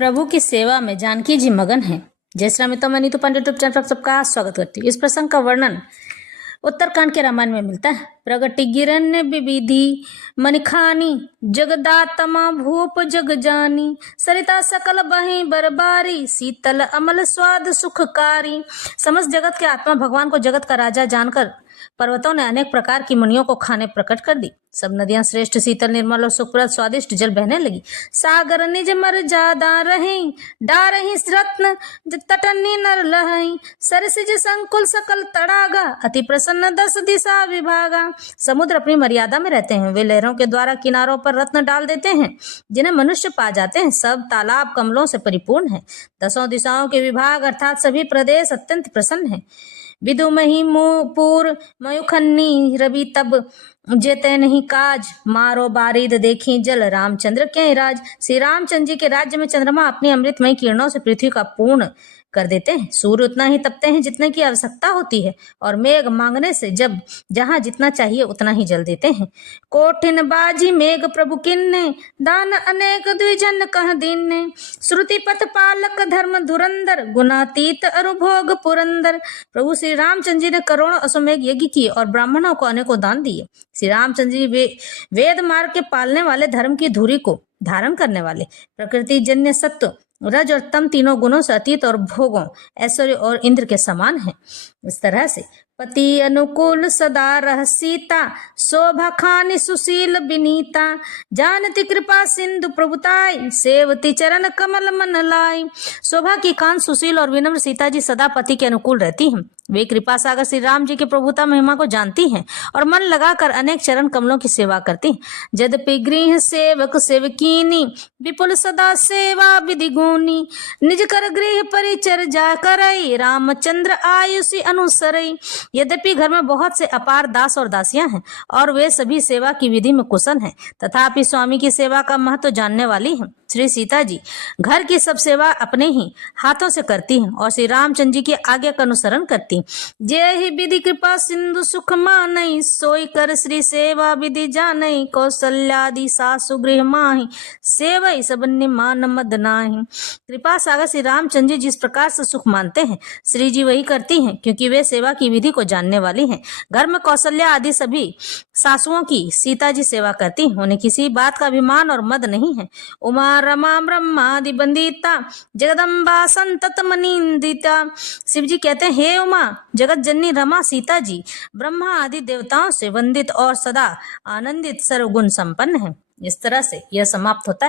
प्रभु की सेवा में जानकी जी मगन हैं। जय श्री राम। तो मैं नीतू पांडे यूट्यूब चैनल पर सबका स्वागत करती हूँ। इस प्रसंग का वर्णन उत्तरकांड के रामायण में मिलता है। प्रगति गिरन विविधि मनिखानी जगदात्मा भूप जग जानी, सरिता सकल बही बरबारी शीतल अमल स्वाद सुखकारी। समस्त जगत के आत्मा भगवान को जगत का राजा जानकर पर्वतों ने अनेक प्रकार की मणियों को खाने प्रकट कर दी। सब नदियां श्रेष्ठ शीतल निर्मल और सुखप्रद स्वादिष्ट जल बहने लगी। सागर निज मर जादा रही डारही रत्न तटनी नर लहई, सरसिज संकुल सकल तड़ागा अति प्रसन्न दस दिशा विभागा। समुद्र अपनी मर्यादा में रहते हैं, वे लहरों के द्वारा किनारों पर रत्न डाल देते हैं जिन्हें मनुष्य पा जाते हैं। सब तालाब कमलों से परिपूर्ण है। दसों दिशाओं के विभाग अर्थात सभी प्रदेश अत्यंत प्रसन्न है। विदु मही पूर मयुखन्नी रवि तब जेते नहीं काज, मारो बारिद देखी जल रामचंद्र के राज। श्री रामचंद्र जी के राज्य में चंद्रमा अपनी अमृतमय किरणों से पृथ्वी का पूर्ण कर देते हैं। सूर्य उतना ही तपते हैं जितने की आवश्यकता होती है, और मेघ मांगने से जब जहां जितना चाहिए उतना ही जल देते हैं। कोठिन बाजी मेघ प्रभु किन्ने, दान अनेक द्विजन कह दीन्ने। श्रुति पथ पालक धर्म धुरंधर, गुणातीत अरुभोग पुरंदर। प्रभु श्री रामचंद्र जी ने करोड़ों अश्वमेघ यज्ञ किए और ब्राह्मणों को अनेकों दान दिए। श्री रामचंद्र जी वेद मार्ग के पालने वाले, धर्म की धुरी को धारण करने वाले, प्रकृति जन्य सत्व रज और तम तीनों गुणों से अतीत और भोगों ऐश्वर्य और इंद्र के समान है। इस तरह से पति अनुकूल सदा रह सीता, शोभा खानी सुशील बिनीता। जानती कृपा सिंधु प्रभुताई, सेवती चरण कमल मन लाई। शोभा की कान सुशील और विनम्र सीता जी सदा पति के अनुकूल रहती हैं। वे कृपा सागर श्री राम जी की प्रभुता महिमा को जानती हैं और मन लगाकर अनेक चरण कमलों की सेवा करती हैं। यद्यपि गृह सेवक सेवकीनी, विपुल सदा सेवा विधि गुनी। निज कर गृह परिचर्या करई, रामचंद्र आयुषी अनुसरई। यद्यपि घर में बहुत से अपार दास और दासियां हैं और वे सभी सेवा की विधि में कुशल हैं, तथापि स्वामी की सेवा का महत्व जानने वाली हैं। श्री सीता जी घर की सब सेवा अपने ही हाथों से करती हैं और श्री रामचंद्र जी की आज्ञा का अनुसरण करती। जय ही विधि कृपा सिंधु सुख मानई, सोई कर श्री सेवा विधि जानई। कौशल्यादि सासु गृह माही, सेवई सब निमान मद नाही। कृपा सागर श्री रामचंद्र जी जिस प्रकार से सुख मानते हैं, श्री जी वही करती हैं, क्योंकि वे सेवा की विधि को जानने वाली हैं। घर में कौशल्या आदि सभी सासुओं की सीता जी सेवा करती हैं। उन्हें किसी बात का अभिमान और मद नहीं है। उमा रमा ब्रह्मादि बंदिता, जगदम्बा संतत मनिंदिता। शिव जी कहते हैं, हे उमा जगत जननी रमा सीता जी ब्रह्मा आदि देवताओं से वंदित और सदा आनंदित सर्वगुण संपन्न है। इस तरह से यह समाप्त होता है।